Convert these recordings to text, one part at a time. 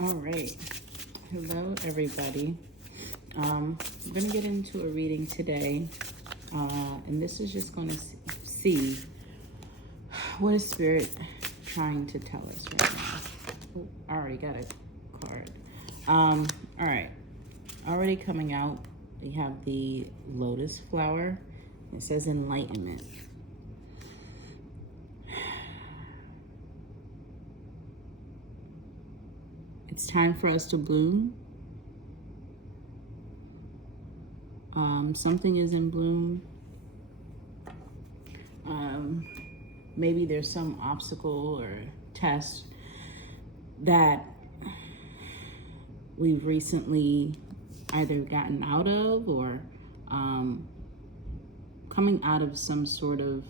All right. Hello, everybody. I'm going to get into a reading today. And this is just going to see what is Spirit trying to tell us right now. Oh, I already got a card. All right. Already coming out, we have the lotus flower. It says enlightenment. It's time for us to bloom. Something is in bloom. Maybe there's some obstacle or test that we've recently either gotten out of or coming out of some sort of,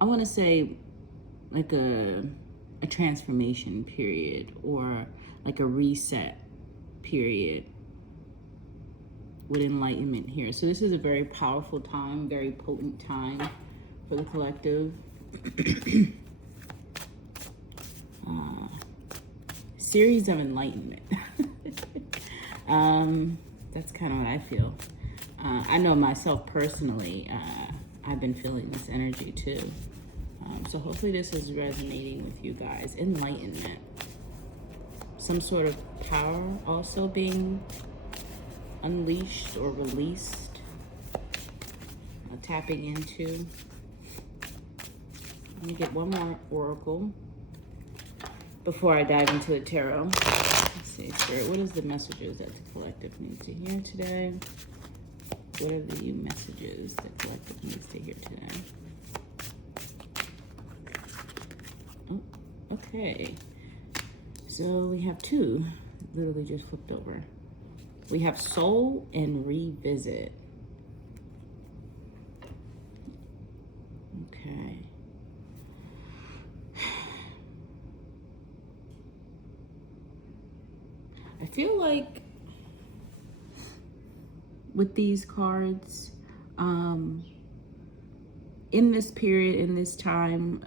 I want to say like a transformation period or like a reset period with enlightenment here. So this is a very powerful time, very potent time for the collective. Series of enlightenment. That's kind of what I feel. I know myself personally, I've been feeling this energy too. So hopefully this is resonating with you guys. Enlightenment. Some sort of power also being unleashed or released. Tapping into. Let me get one more oracle before I dive into the tarot. Let's see, Spirit, what is the messages that the collective needs to hear today? What are the messages the collective needs to hear today? Oh, okay. So we have two, literally just flipped over. We have soul and revisit. Okay. I feel like with these cards, in this period, in this time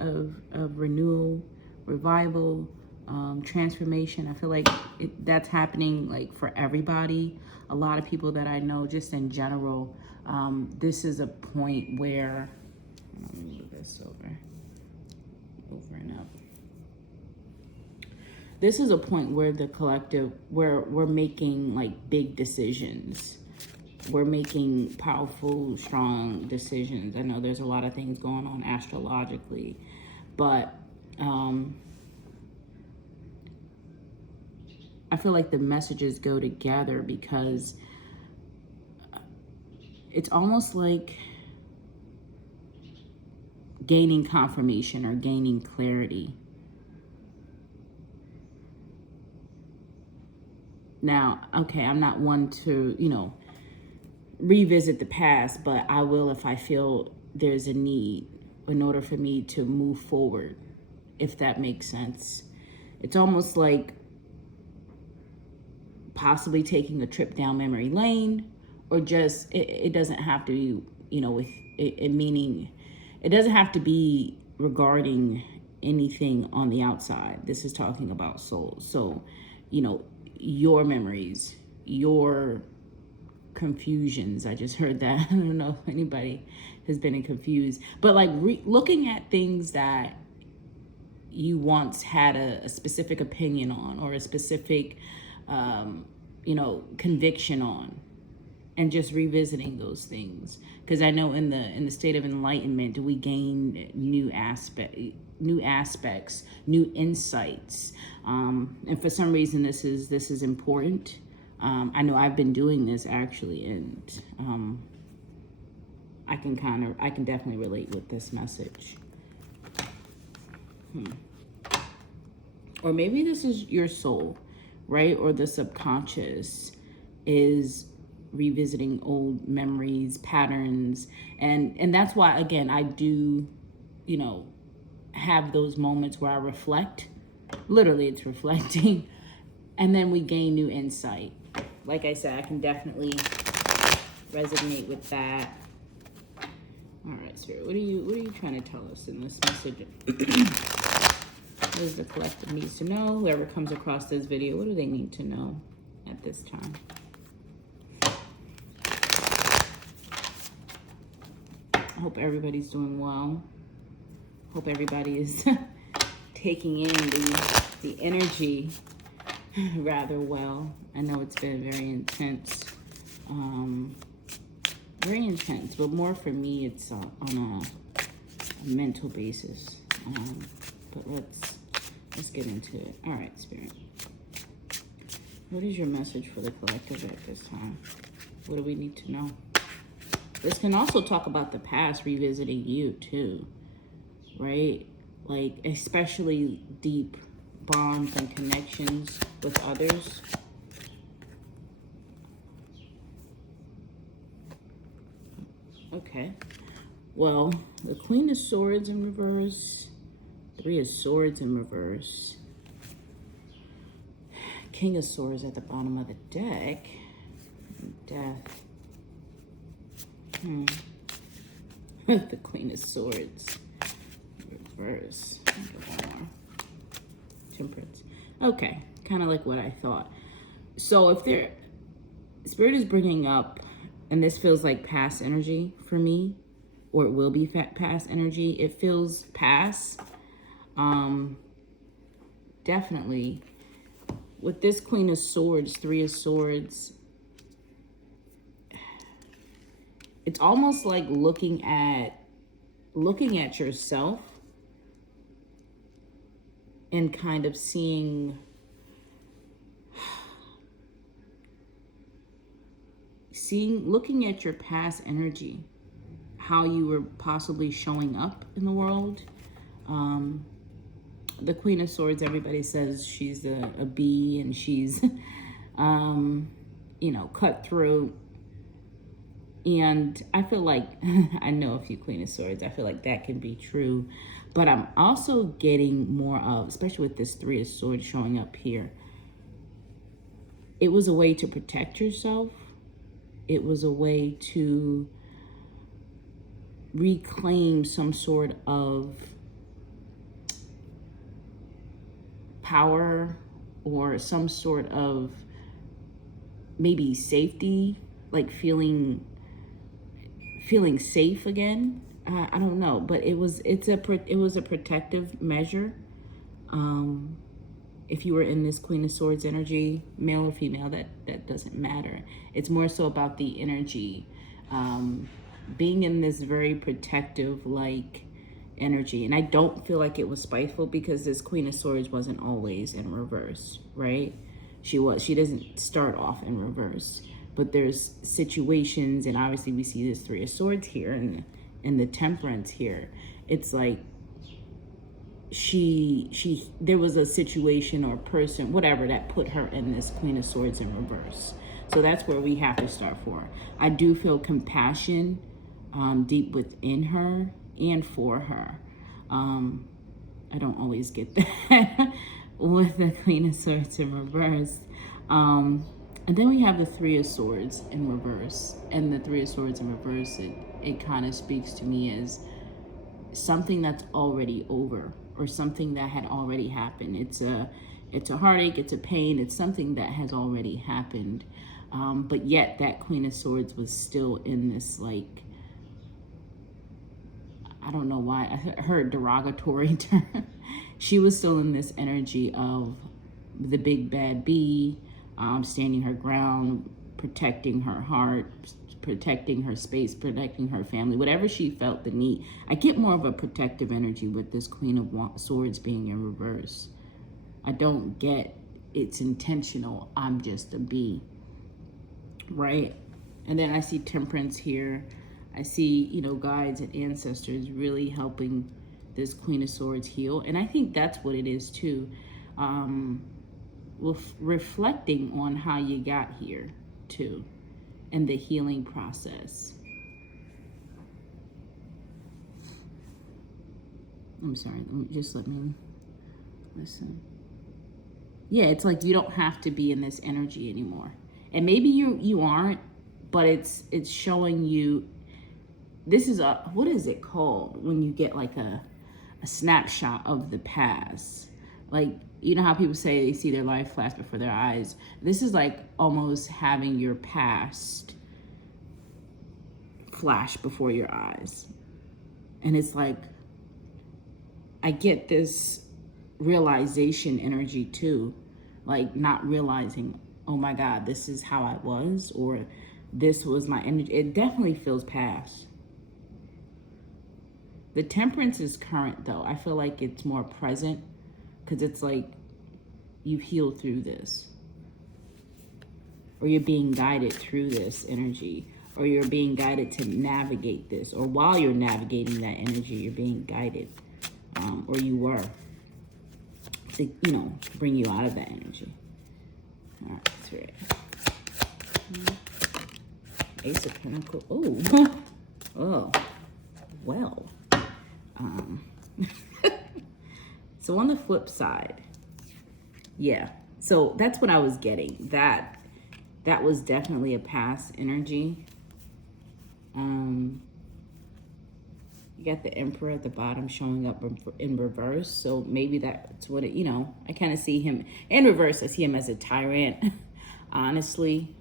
of renewal, revival, transformation, I feel like that's happening like for everybody. A lot of people that I know, just in general, this is a point where, let me move this over and up. This is a point where the collective, where we're making like big decisions. We're making powerful, strong decisions. I know there's a lot of things going on astrologically, but I feel like the messages go together because it's almost like gaining confirmation or gaining clarity. Now, okay, I'm not one to, revisit the past, but I will if I feel there's a need in order for me to move forward, if that makes sense. It's almost like possibly taking a trip down memory lane, or just, it doesn't have to be, with it meaning, it doesn't have to be regarding anything on the outside. This is talking about soul. So, your memories, your confusions. I just heard that. I don't know if anybody has been confused, but like looking at things that you once had a specific opinion on or a specific, conviction on, and just revisiting those things. Because I know in the state of enlightenment, we gain new aspects, new insights, and for some reason this is important. I know I've been doing this actually, and I can definitely relate with this message. Or maybe this is your soul, right? Or the subconscious is revisiting old memories, patterns, and that's why, again, I do, have those moments where I reflect. Literally, it's reflecting, and then we gain new insight. Like I said, I can definitely resonate with that. All right, Spirit, what are you trying to tell us in this message? What does the collective needs to know? Whoever comes across this video, what do they need to know at this time? I hope everybody's doing well. Hope everybody is taking in the energy rather well. I know it's been very intense, but more for me, it's on a mental basis. But let's get into it. All right, Spirit. What is your message for the collective at this time? What do we need to know? This can also talk about the past revisiting you too, right? Like especially deep bonds and connections with others. Okay. Well, the Queen of Swords in reverse, Three of Swords in reverse, King of Swords at the bottom of the deck, Death. The Queen of Swords reverse. One more. Temperance. Okay, kind of like what I thought. So if Spirit is bringing up, and this feels like past energy for me, or it will be past energy. It feels past. Definitely. With this Queen of Swords, Three of Swords, it's almost like looking at yourself and kind of looking at your past energy, how you were possibly showing up in the world. The Queen of Swords, everybody says she's a bee, and she's, cutthroat. And I feel like, I know a few Queen of Swords, I feel like that can be true. But I'm also getting more of, especially with this Three of Swords showing up here, it was a way to protect yourself. It was a way to reclaim some sort of power or some sort of maybe safety, like feeling safe again. I don't know, but it was a protective measure. If you were in this Queen of Swords energy, male or female, that doesn't matter. It's more so about the energy, being in this very protective like energy. And I don't feel like it was spiteful, because this Queen of Swords wasn't always in reverse, right? She doesn't start off in reverse, but there's situations, and obviously we see this Three of Swords here and the Temperance here. It's like there was a situation or person, whatever, that put her in this Queen of Swords in reverse. So that's where we have to start for. I do feel compassion deep within her and for her. I don't always get that with the Queen of Swords in reverse. And then we have the Three of Swords in reverse. And the Three of Swords in reverse, it kind of speaks to me as something that's already over, or something that had already happened. It's a heartache, it's a pain, it's something that has already happened. But yet that Queen of Swords was still in this, like, I don't know why, I heard derogatory term. She was still in this energy of the big bad bee, standing her ground, protecting her heart, protecting her space, protecting her family, whatever she felt the need. I get more of a protective energy with this Queen of Swords being in reverse. I don't get it's intentional, I'm just a bee, right? And then I see Temperance here. I see, guides and ancestors really helping this Queen of Swords heal. And I think that's what it is too. Reflecting on how you got here too, and the healing process. I'm sorry, let me listen. Yeah, it's like you don't have to be in this energy anymore. And maybe you aren't, but it's showing you, this is what is it called when you get like a snapshot of the past? Like, you know how people say they see their life flash before their eyes? This is like almost having your past flash before your eyes. And it's like, I get this realization energy too. Like, not realizing, oh my God, this is how I was, or this was my energy. It definitely feels past. The Temperance is current though. I feel like it's more present because it's like you've healed through this, or you're being guided through this energy, or you're being guided to navigate this, or while you're navigating that energy, you're being guided, or you were, to, you know, bring you out of that energy. All right, that's right. Ace of Pentacles. Oh, oh, well. So on the flip side, yeah. So that's what I was getting. That was definitely a past energy. You got the Emperor at the bottom showing up in reverse. So maybe that's what it, you know, I kind of see him in reverse. I see him as a tyrant, honestly.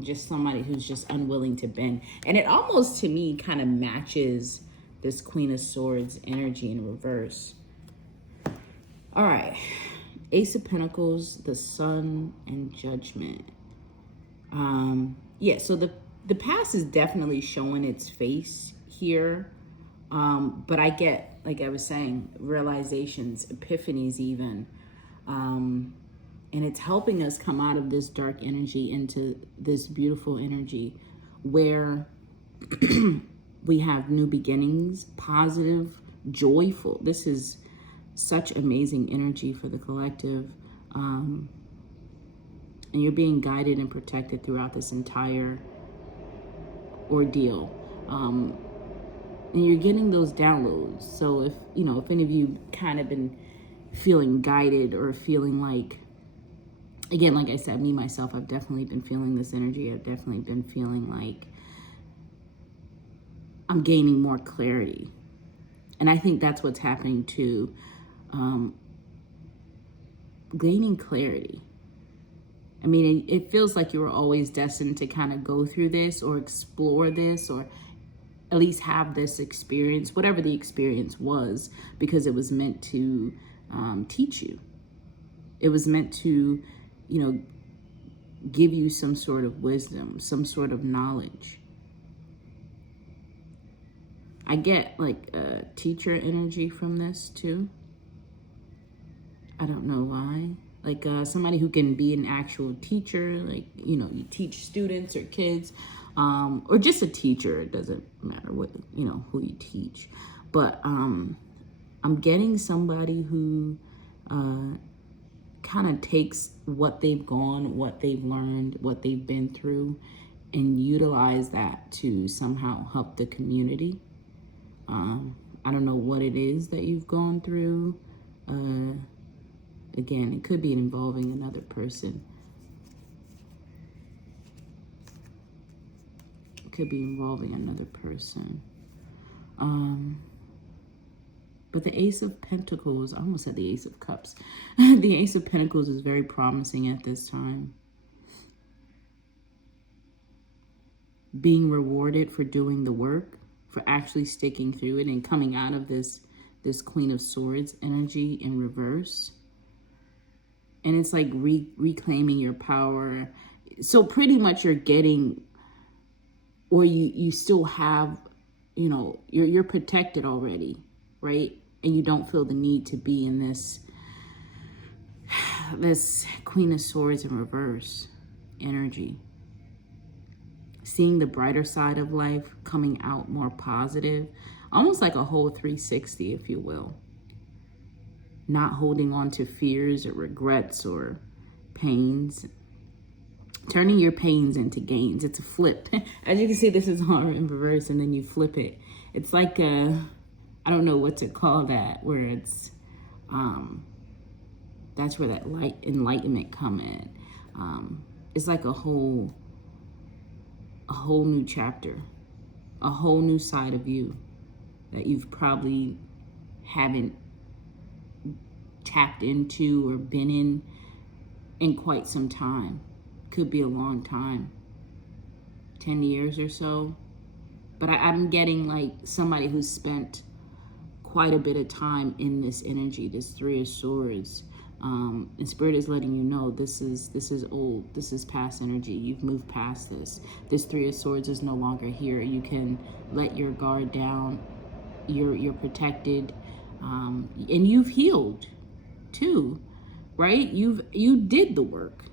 Just somebody who's just unwilling to bend. And it almost, to me, kind of matches this Queen of Swords energy in reverse. All right. Ace of Pentacles, the Sun, and Judgment. Yeah, so the past is definitely showing its face here. But I get, like I was saying, realizations, epiphanies even. And it's helping us come out of this dark energy into this beautiful energy where we have new beginnings, positive, joyful. This is such amazing energy for the collective. And you're being guided and protected throughout this entire ordeal. And you're getting those downloads. So if, you know, if any of you kind of been feeling guided or feeling like, again, like I said, me, myself, I've definitely been feeling this energy. I've definitely been feeling like I'm gaining more clarity. And I think that's what's happening too. Gaining clarity. I mean, it feels like you were always destined to kind of go through this or explore this or at least have this experience, whatever the experience was, because it was meant to teach you. It was meant to, you know, give you some sort of wisdom, some sort of knowledge. I get like teacher energy from this too. I don't know why. Like somebody who can be an actual teacher, like, you know, you teach students or kids, or just a teacher. It doesn't matter what, you know, who you teach. But I'm getting somebody who kind of takes what they've gone, what they've learned, what they've been through, and utilize that to somehow help the community. I don't know what it is that you've gone through. Again, it could be involving another person. It could be involving another person. But the Ace of Pentacles, I almost said the Ace of Cups. The Ace of Pentacles is very promising at this time. Being rewarded for doing the work, for actually sticking through it and coming out of this Queen of Swords energy in reverse. And it's like reclaiming your power. So pretty much you're getting, or you still have, you know, you're protected already, right? And you don't feel the need to be in this Queen of Swords in reverse energy. Seeing the brighter side of life, coming out more positive, almost like a whole 360, if you will. Not holding on to fears or regrets or pains. Turning your pains into gains. It's a flip. As you can see, this is all in reverse, and then you flip it. It's like a, I don't know what to call that, where it's, that's where that light enlightenment come in. It's like a whole new chapter, a whole new side of you that you've probably haven't tapped into or been in quite some time. Could be a long time, 10 years or so. But I'm getting like somebody who's spent quite a bit of time in this energy, this Three of Swords. And Spirit is letting you know this is old. This is past energy. You've moved past this. This Three of Swords is no longer here. You can let your guard down. You're protected, and you've healed too, right? You did the work.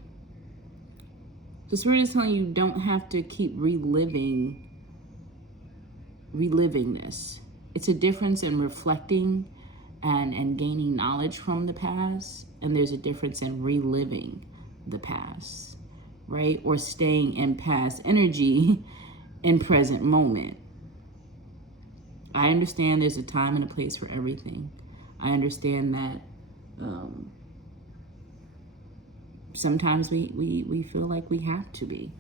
The Spirit is telling you don't have to keep reliving this. It's a difference in reflecting and gaining knowledge from the past, and there's a difference in reliving the past, right? Or staying in past energy in present moment. I understand there's a time and a place for everything. I understand that sometimes we feel like we have to be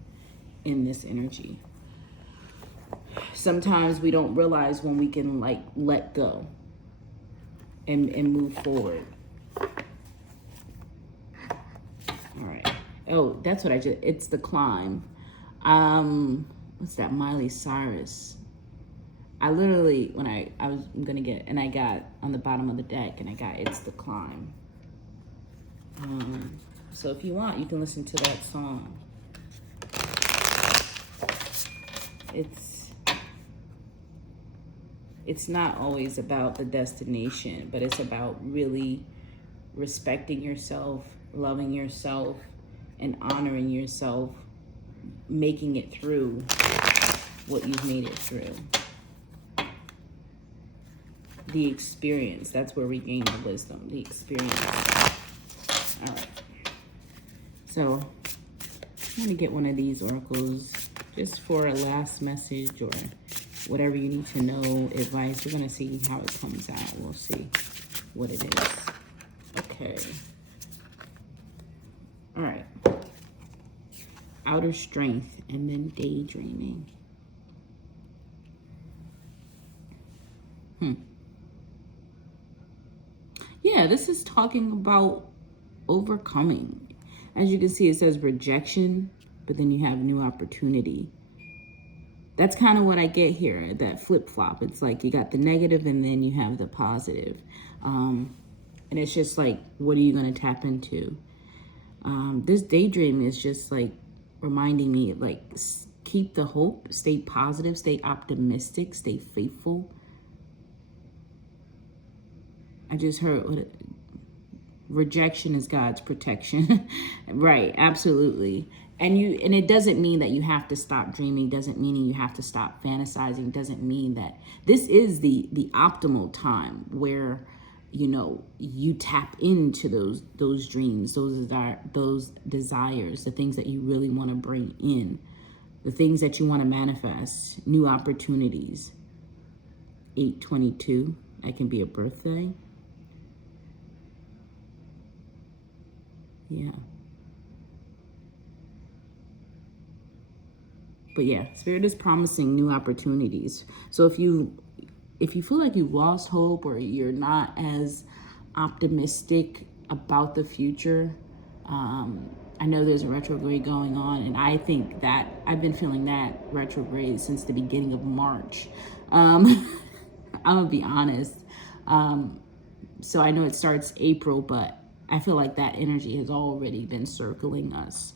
in this energy. Sometimes we don't realize when we can like let go and move forward. All right. Oh, that's what it's The Climb. What's that? Miley Cyrus. I literally, when I was gonna get, and I got on the bottom of the deck, and I got It's The Climb. So if you want, you can listen to that song. It's not always about the destination, but it's about really respecting yourself, loving yourself, and honoring yourself, making it through what you've made it through. The experience, that's where we gain the wisdom, the experience. All right. So I'm going to get one of these oracles just for a last message or whatever you need to know, advice. We're going to see how it comes out. We'll see what it is. Okay. All right. Outer strength and then daydreaming. Yeah, this is talking about overcoming. As you can see, it says rejection, but then you have new opportunity. That's kind of what I get here, that flip-flop. It's like you got the negative and then you have the positive. And it's just like, what are you going to tap into? This daydream is just like reminding me, like, keep the hope, stay positive, stay optimistic, stay faithful. I just heard rejection is God's protection. Right, absolutely. And it doesn't mean that you have to stop dreaming, doesn't mean you have to stop fantasizing, doesn't mean that this is the optimal time where, you know, you tap into those dreams, those desires, the things that you really want to bring in, the things that you want to manifest, new opportunities. 8/22, that can be a birthday. Yeah. But yeah, Spirit is promising new opportunities. So if you feel like you've lost hope or you're not as optimistic about the future, I know there's a retrograde going on, and I think that I've been feeling that retrograde since the beginning of March. I'm gonna be honest. So I know it starts April, but I feel like that energy has already been circling us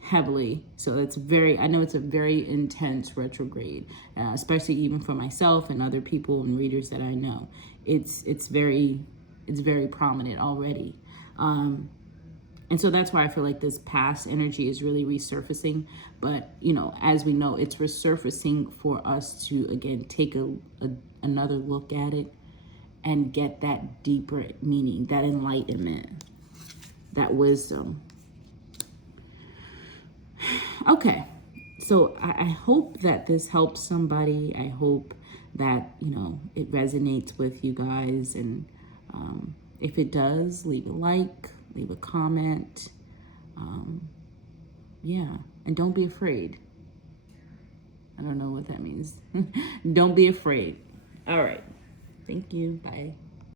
heavily. So I know it's a very intense retrograde, especially even for myself and other people and readers that I know. It's very prominent already. And so that's why I feel like this past energy is really resurfacing. But, you know, as we know, it's resurfacing for us to, again, take another look at it and get that deeper meaning, that enlightenment, that wisdom. Okay, so I hope that this helps somebody. I hope that, you know, it resonates with you guys. And if it does, leave a like, leave a comment. Yeah, and don't be afraid. I don't know what that means. Don't be afraid. All right. Thank you. Bye.